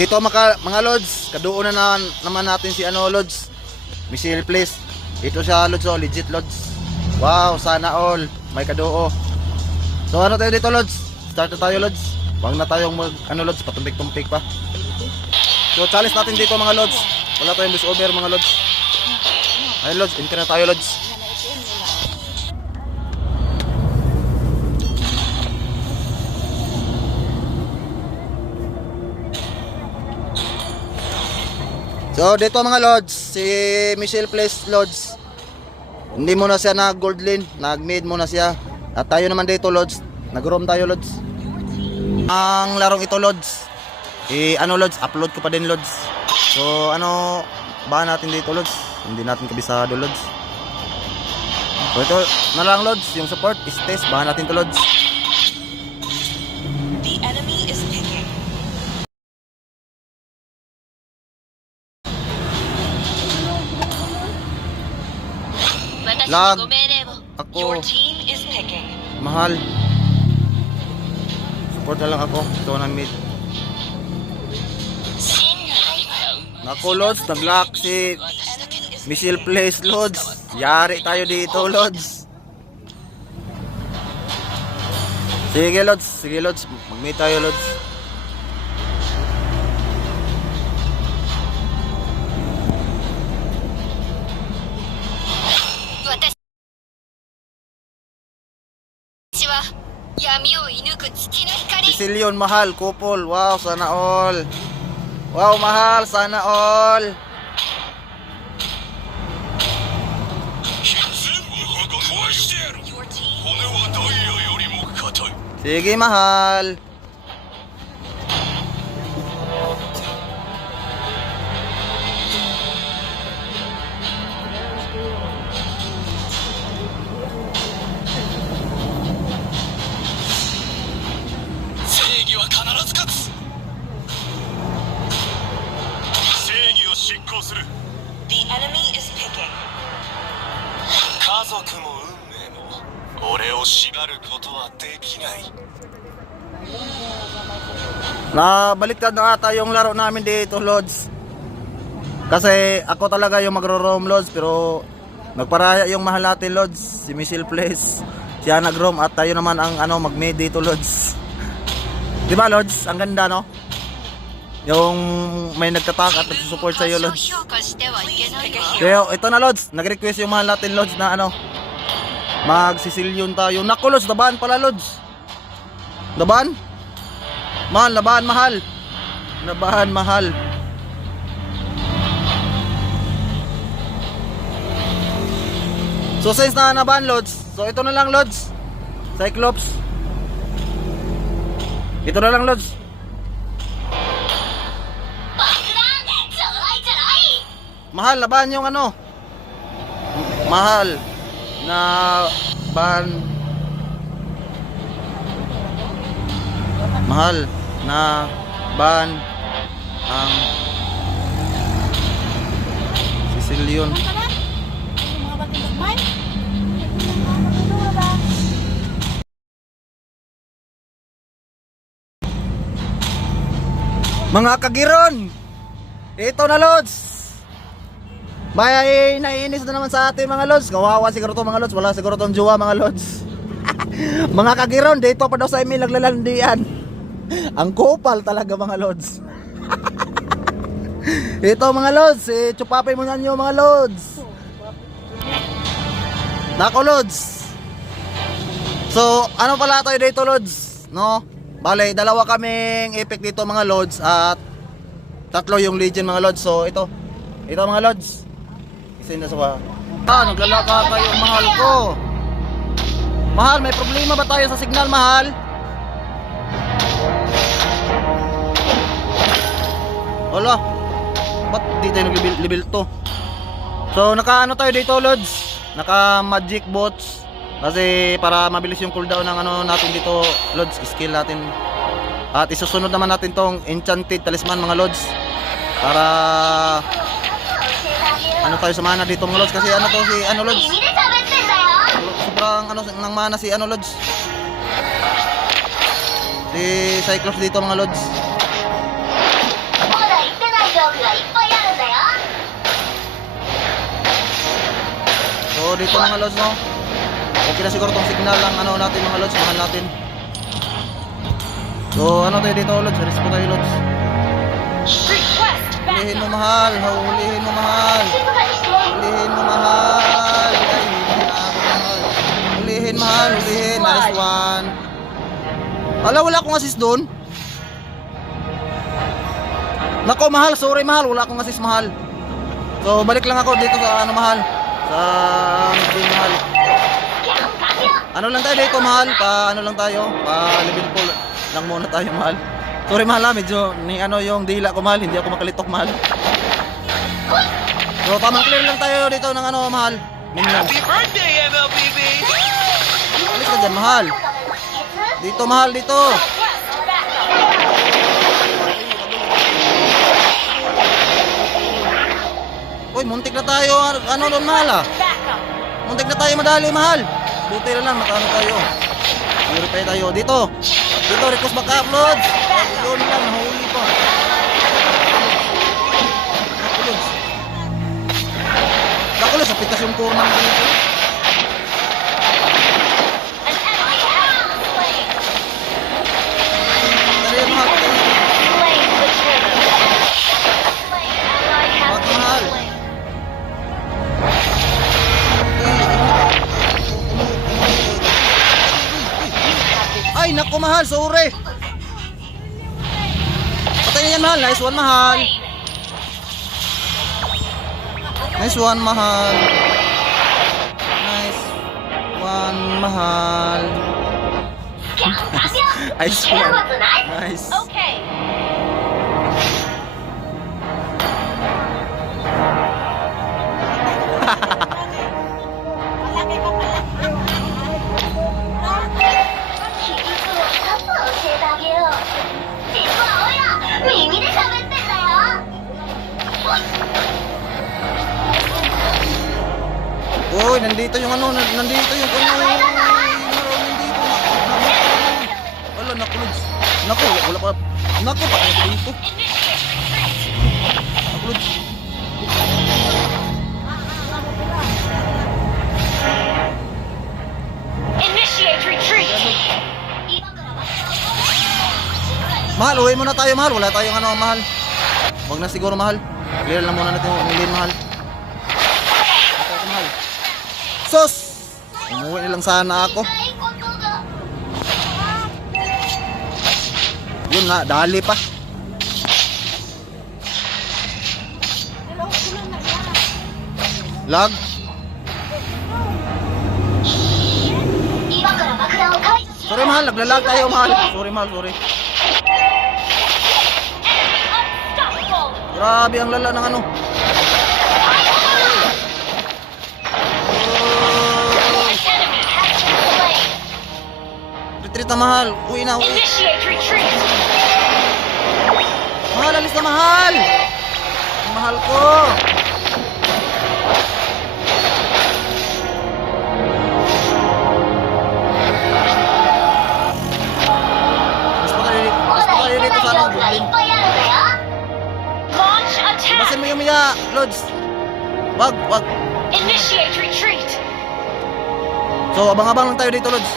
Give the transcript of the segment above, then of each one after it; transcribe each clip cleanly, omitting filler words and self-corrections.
Dito mga lods, kaduon naman natin si lods. Missile place. Ito siya lods, oh, legit lods. Wow, sana all. May kaduo. So ano tayo dito lods? Start na tayo lods. Wag na tayong lods, patumpik-tumpik pa. So challenge natin dito mga lods. Wala tayong voice over mga lods. Ayun lods, enter na tayo lods. So dito mga lods, si Michelle Place lods. Hindi muna siya nag gold lane, nag mid muna siya. At tayo naman dito lods, nag-roam tayo lods. Ang larong ito lods, lods, upload ko pa din lods. So ba natin dito lods, hindi natin kabisado lods. So ito na lang lods, yung support is test, ba natin to lods. The enemy is picking. Lag. Ako. Your team is picking. Mahal. Support na lang ako. Ito na mid. Nako lods, nag-lock si Michelle Place lods. Yari tayo dito lods. Sige lods. Mag-mid tayo lods. Sicilian mahal, couple. Wow, sana all. Wow, mahal, sana all. Your team Sige, mahal. The enemy is picking. Nabaliktad na ata yung laro namin dito lods. Kasi ako talaga yung magro-roam lods, pero nagparaya yung mahal natin lods, si Michelle Place. Siya nag-roam at tayo naman ang mag-mid dito lods. Di ba lods? Ang ganda no? Yung may nagtatak at nagsusupport sa iyo lods. Kaya ito na lods, nag-request yung mahal natin lods na mag-Sicilian tayo. Naku lods, laban pala lods. Laban? Mahal, laban mahal. Laban mahal. So since na naban lods, so ito na lang lods. Cyclops. Ito na lang lods. Mahal, laban yung mahal na ban. Mahal na ban ang Sicilian. Mga kagiron, ito na lods. May naiinis na naman sa atin mga lods. Kawawa siguro to mga lods. Wala siguro tong jowa mga lods. Mga kagiron, dito pa daw sa email naglalandian. Ang kupal talaga mga lods. Ito mga lods, chupapin mo nyo mga lods. Nako lods. So ano pala tayo dito lods, no? Bale, dalawa kaming epic dito mga lods at tatlo yung legend mga lods. So ito mga lods. Isa na sa naglalaka tayo mahal ko. Mahal, may problema ba tayo sa signal mahal? Wala. Ba't di tayo nag-level to? So naka tayo dito lods. Naka magic bots. Kasi para mabilis yung cooldown ng natin dito lods, skill natin. At isusunod naman natin tong enchanted talisman mga lods. Para tayo sa mana dito mga lods. Kasi si lods. Sobrang ng mana si lods. Si Cyclops dito mga lods. So dito mga lods, no? Okay na siguro tong signal lang ano natin mga lods, mahal natin. So ano tayo dito lods, respo tayo lods. Request Hulihin mo backup. mahal, hulihin mo mahal. Hulihin mo mahal. Ay, hindi na ako mahal. Hulihin mahal, hulihin. Nice one. Wala akong assist doon. Nako mahal, sorry mahal, wala akong assist mahal. So balik lang ako dito sa ano mahal. Sa mahal. Ano lang tayo dito mahal, pa ano lang tayo, pa level pool lang muna tayo mahal. Sorry mahal ha, medyo ni ano yung dila ko mahal, hindi ako makalitok mahal. So tamang clear lang tayo dito ng ano mahal. Minions. Happy birthday, MLBB! Alis ka dyan mahal. Dito mahal, dito. Uy, muntik na tayo, ano doon mahal ah. Backup. Muntik na tayo madali mahal. Buti na lang, nakaano tayo. Purify tayo. Dito. Dito, request back uploads. Yun lang, nahuli pa. Uploads. Nakulos, apitas yung core ng dito. An enemy has been slain. Tara yun mahal. Slain the turtle. Slain ally has Bakit been mahal? slain. Ay, naku mahal, sorry. Patay na yan mahal, nice one mahal. Nice one mahal. Nice one mahal. Nice one. Nice. Okay. Uy, nandito yung ano, nandito yung ano. Nandito. Wala, nakulod. Naku, wala pa. Naku, patay ko dito. Nakulod. Initiate retreat. Mahal, uwi muna tayo mahal. Wala tayong ano mahal. Huwag na siguro mahal. Clear lang muna natin yung lane mahal. Wala tayo mahal. Sus! Umuwi na lang sana ako. Yun nga, dali pa. Lag? Sorry mahal, naglalag tayo mahal. Sorry mahal, sorry. Unstoppable. Grabe ang lala ng ano. Enemy has been slain. Retreat na mahal. Uwi na, uwi. Initiate retreat. Mahal, alis na mahal. Ang mahal ko. Mas pa tayo dito sa ano, Goblin. Launch attack. Basin mo yung Mia, Lods. Wag, wag. Initiate retreat. So, abang-abang lang tayo dito, Lods.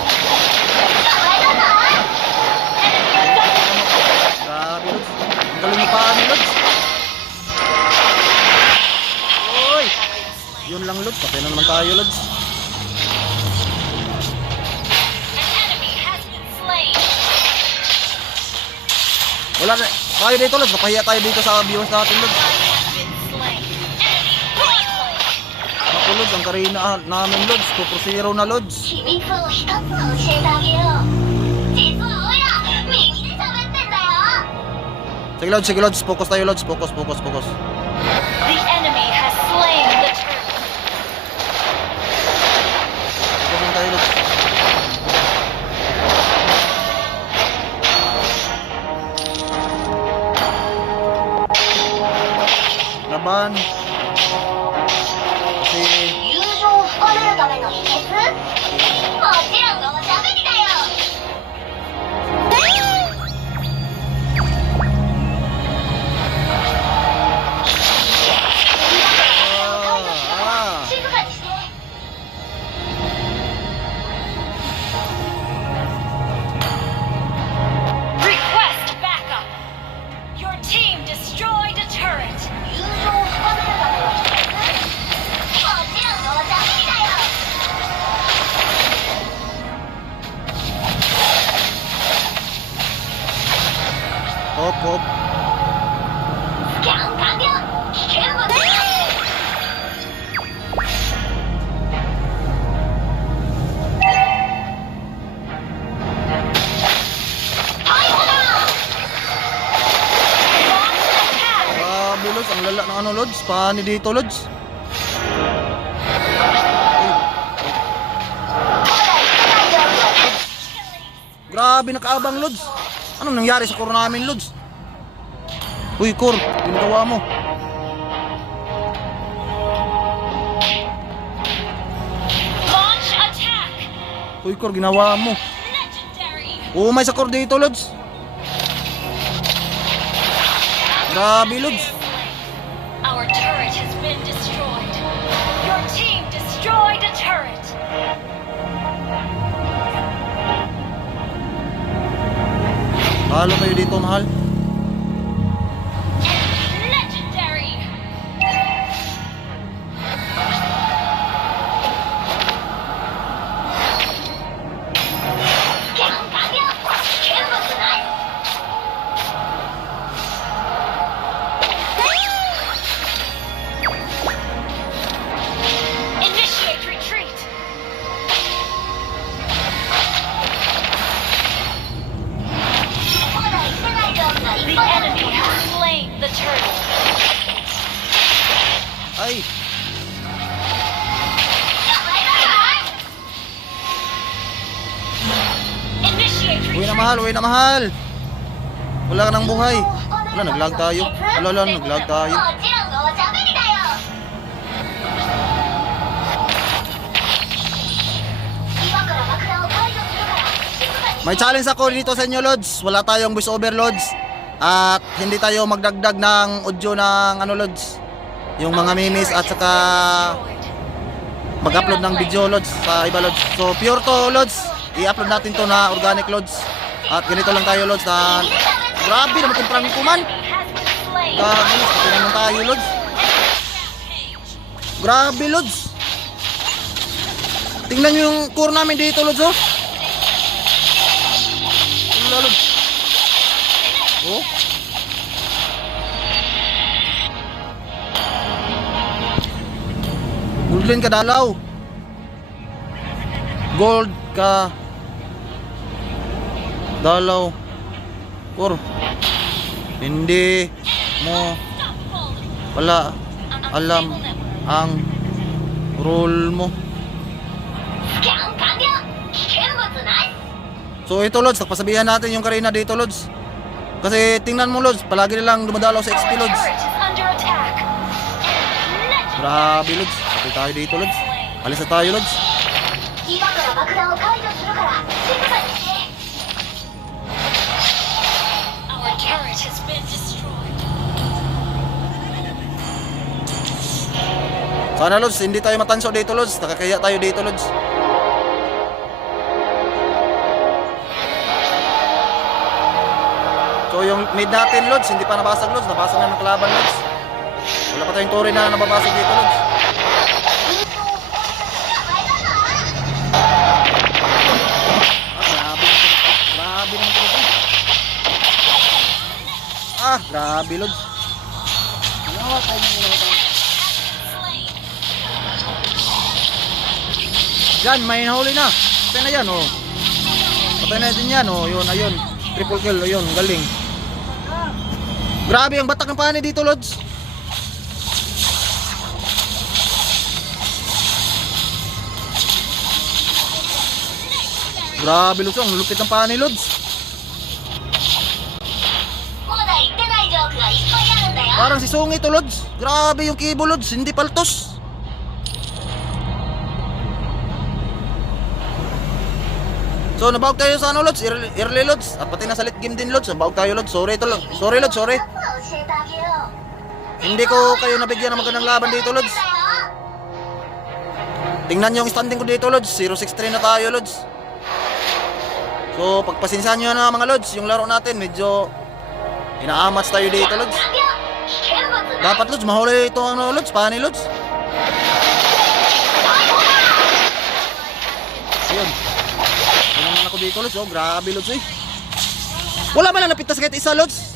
Grabe, Lods. Ang galing mo pa ni Lods. Uy! Yun lang, Lods. Patay na naman tayo, Lods. An enemy has been slain. Wala na. Tayo dito, Lods. Napahiya tayo dito sa viewers natin, Lods. Has been slain. Enemy double. Ako, Lods. Ang karina namin, Lods. 2-0 na, Lods. 秘密を一つ教えてあげよう。実はオイラ耳で喋ってんだよ。 Sige, Lods. Sige, Lods. Focus tayo, Lods. Focus, focus, focus. The enemy has slain the turtle. Focus lang tayo, Lods. Laban. Kasi 友情を深めるための秘訣？もちろんおしゃべりだよ。 An Paano dito, Lods? Grabe, nakaabang, Lods. Anong nangyari sa core namin, Lods? Uy, core, ginagawa mo. Launch attack. Uy, core, ginawa mo. Legendary. Umay sa core dito, Lods. Grabe, Lods. Our turret has been destroyed. Your team destroyed a turret. Talo kayo dito, mahal. Legendary. Initiate retreat. The enemy has slain the turtle. Ay, Initiate uwi na retreat. mahal, uwi na mahal. Wala ka ng buhay. Wala, naglag tayo. Wala, naglag tayo. May challenge ako dito sa inyo, Lods. Wala tayong voice over, Lods. At hindi tayo magdagdag ng audio ng ano, Lods. Yung mga memes at saka mag-upload ng video, Lods, sa iba, Lods. So pure to, Lods. I-upload natin to na organic, Lods. At ganito lang tayo, Lods. Na grabe naman itong prank ko, man. Grabe, Lods. Pati naman tayo, Lods. Grabe, Lods. Tingnan nyo yung core namin dito, Lods, oh. Wala, Lods. Oh. Goldlin ka dalaw. Gold ka dalaw. Core. Hindi mo wala alam ang role mo. So ito, Lods, pasabihan natin yung Karina dito, Lods. Kasi tingnan mo, Lods, palagi nilang dumadalaw sa XP, Lods. Grabe, Lods. Pati tayo dito, Lods. Alis na tayo, Lods. Our turret has been destroyed. Sana, Lods, hindi tayo matanso dito, Lods. Nakakaya tayo dito, Lods. So yung mid natin, Lods, hindi pa nabasag, Lods. Nabasag na ng kalaban, Lods. Wala pa tayong tore na nababasag dito, Lods. Grabe naman ito. Grabe, Lods. Yan, may nahuli na. Patay na yan, oh. Patay na din yan, oh. Yun, ayun. Triple kill, ayun, galing. Grabe ang batak ng pani dito, Lods. Grabe, Lods, ang lupit ng pani, Lods. Parang si Songi to, Lods. Grabe yung kibo, Lods, hindi paltos. So nabawag tayo sa ano, Lods, early, Lods. At pati na sa late game din, Lods. Nabawag tayo, Lods. Sorry to, sorry, Lods, sorry. Hindi ko kayo nabigyan ng magandang laban dito, Lods. Tingnan nyo yung standing ko dito, Lods. 0-6-3 na tayo, Lods. So pagpasinsahan nyo na mga Lods, yung laro natin medyo inaamats tayo dito, Lods. Dapat, Lods, mahuli ito ano, Lods, pani, Lods. Ayun. Ano naman ako dito, Lods, oh, grabe, Lods, eh. Wala man lang napitas kahit isa, Lods.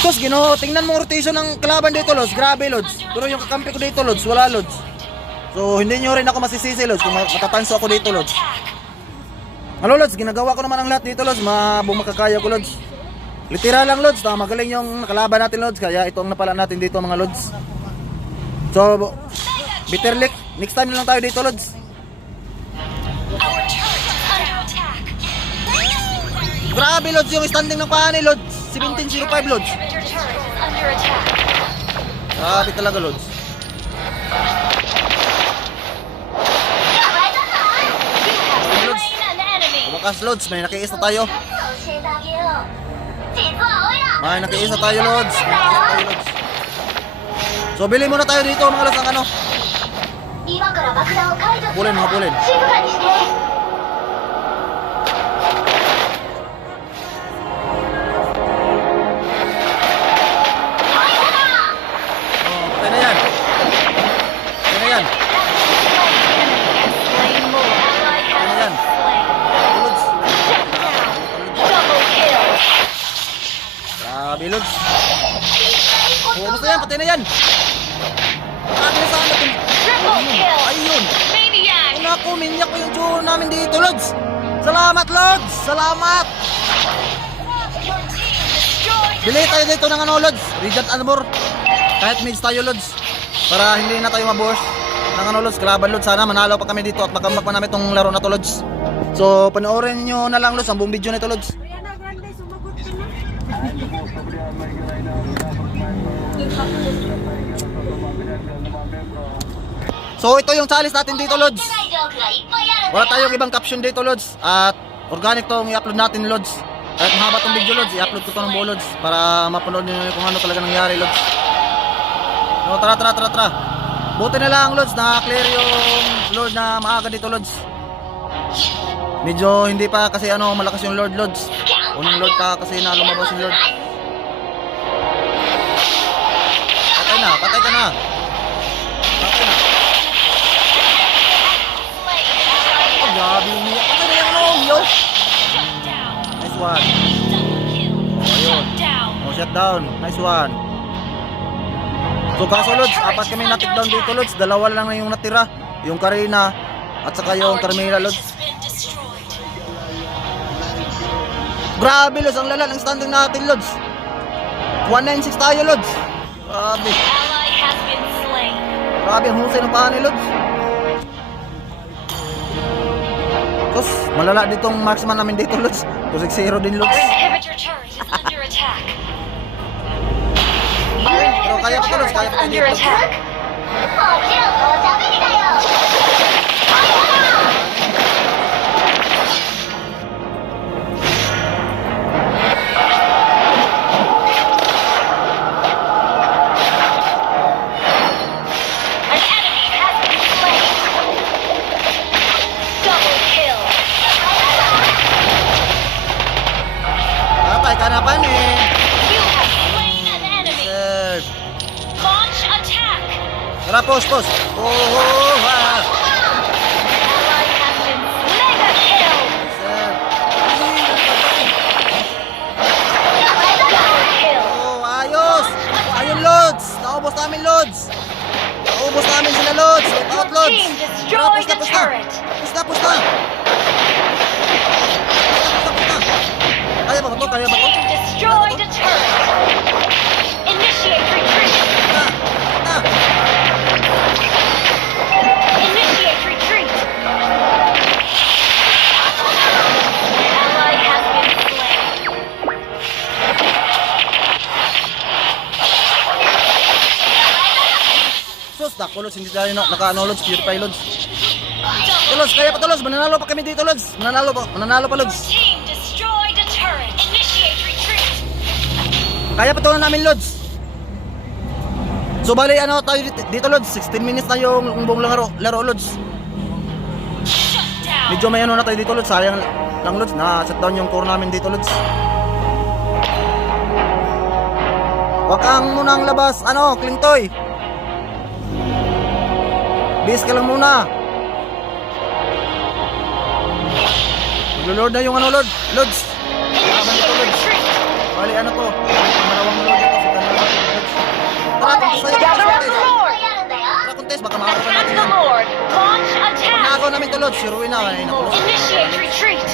Tos, Gino, tingnan mo rotation ng kalaban dito, Lods. Grabe, Lods. Pero yung kakampi ko dito, Lods, wala, Lods. So hindi nyo rin ako masisisi, Lods, kung matatanso ako dito, Lods. Ano, Lods, ginagawa ko naman ang lahat dito, Lods. Makakaya ko, Lods. Literal lang Lods, magaling yung kalaban natin Lods, kaya ito ang napala natin dito mga Lods. So, Bitterlick, next time na lang tayo dito Lods. Our turret is under attack. Grabe Lods yung standing ng paa ni Lods, 1705 Lods. Inhibitor turret is under attack. Grabe talaga Lods. You have slain an enemy. Wakas Lods, may nakiis na tayo. 教えてあげよう実はオイラ May nakiis na tayo Lods. May nakiis na tayo, Lods. So bili muna tayo dito mga Lods ng ano. 今から爆弾を解除する Pulin mga pulin. 静かにして Oh, patay na yan. Patay na yan. Slain more. Ally has Ano yan? been slain. Lods. Double kill. Grabe Lods. Oh, basta yan, patay na yan. Grabe na sana ito. Triple kill. Ayun. Maniac. Naku, minyak ko yung tsuro namin dito, Lods. Salamat, Lods. Salamat. Your team destroyed. Bili tayo dito ng ano, Lods. Regent Armor. Kahit mids tayo, Lods. Para hindi na tayo mabuhos ng ano, Lods. Kalaban, Lods. Sana manalo pa kami dito at makambak pa namin itong laro na to, Lods. So, panoorin nyo na lang, Lods, ang buong video nito, Lods. So, ito yung challenge natin dito, Lods. ないジョークがいっぱいあるんだ Wala よ tayong ibang caption dito, Lods. At organic tong i-upload natin, Lods. Kahit mahaba tong video, Lods, i-upload ko to ng buo, Lods. Para mapanood nyo kung ano talaga nangyari, Lods. So, tara. Buti na lang, Lods, na-clear yung Lord na maaga dito, Lods. Medyo hindi pa kasi ano, malakas yung Lord, Lods. Unang Lord pa kasi na lumabas yung Lord. Patay na. Patay ka na. Oh, grabe yung niya. Patay na yung ano, yo. Shut down. Nice one. Double kill. Shut down. Oh, shut down. Nice one. So kaso Lods, apat kami na down dito Lods. Dalawa lang na yung natira. Yung Karina at saka yung Our Carmela turret Lods. has been destroyed. Grabe Lods, ang lala ng standing natin Lods. 196 tayo Lods. Grabe. Ally has been slain. Grabe ang husay ng paa ni Lods. Tapos malala ditong marksman namin dito Lods. 260 din Our Lods. inhibitor turret is under attack. Our Pero kaya inhibitor pa to Lods, turret kaya is pa under dito. attack. もちろんおしゃべりだよ An enemy has been slain. Double kill. Patay ka na pa ni. You have slain an enemy. Sir. Launch attack. Tara, post. Oh, ha. Ally has been mega kill. Sir. Double kill. Oh, ayos. Ayun, Lods. Naubos namin, Lods. Naubos namin sila, Lods. Look Your out, Lods. team destroyed the turret. Pusta. Kaya ba ito? Kaya ba ito? Team destroyed a turret. Initiate retreat. Na. Initiate retreat. Ally has been slain. Sus, dako, Lods. Hindi tayo naka-ano, Lods. Purify, Lods. Lods, kaya pa to, Lods. Mananalo pa kami dito, Lods. Mananalo pa, Lods. Team destroyed a turret. Initiate retreat. Kaya pa to na namin, Lods. So, bali, ano tayo dito, Lods. 16 minutes na yung buong laro, Lods. Shut down. Medyo may ano na tayo dito, Lods. Sayang lang, Lods. Na-shutdown yung core namin dito, Lods. Wag kang munang labas, Klintoy. Bis ka lang muna. Maglulord na yung Lods. Lods. Initiate retreat. Bali, ano to? Malawang Lord ito. Si Kanala, Lods. Tara, contest tayo. Gather up the Contest. Lord. いっぱいあるんだよ Tara, contest. Baka makakuha Attack natin the yan. Lord. Launch attack. Nagaw namin to, Lods. Siruin na. Ay, naku. Initiate retreat.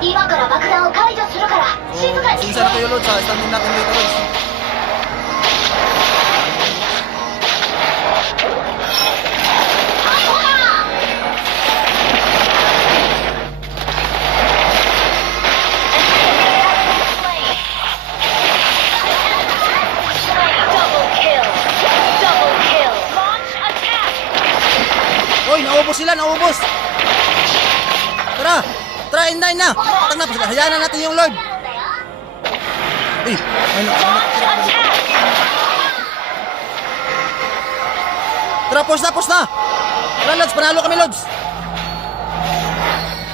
今から爆弾を解除するから静かにして Pasensya na kayo Lods ha, standing natin dito Lods. Double kill. Double kill. Launch attack. Oy, naubos sila, naubos. Tara, tara, inday na. Tang na, hayaan na natin yung Lord. あるんだよ Eh, ay, Launch attack. tara, push na. Wala Lods, panalo kami Lods.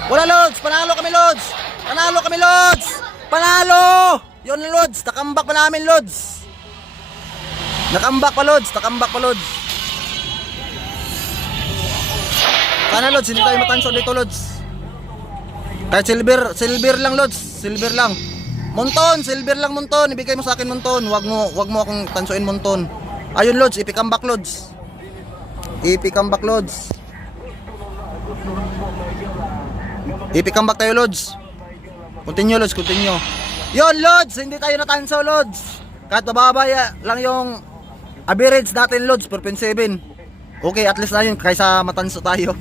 Wala Lods, panalo kami Lods. Panalo kami Lods. Panalo! Yun Lods, nakambak pa namin Lods. Nakambak pa Lods. Sana Lods, hindi tayo matanso dito Lods. Kahit silver lang Lods, silver lang. Monton, silver lang Monton, ibigay mo sa akin Monton. Wag mo akong tansuin Monton. Ayun Lods, ipikambak Lods. Ipikambak Lods. Ipikambak tayo Lods. Continue Lods, continue. Yun Lods, hindi tayo natanso Lods. Kahit mababaya lang yung average natin Lods, 4.7. Okay, at least na yun kaysa matanso tayo.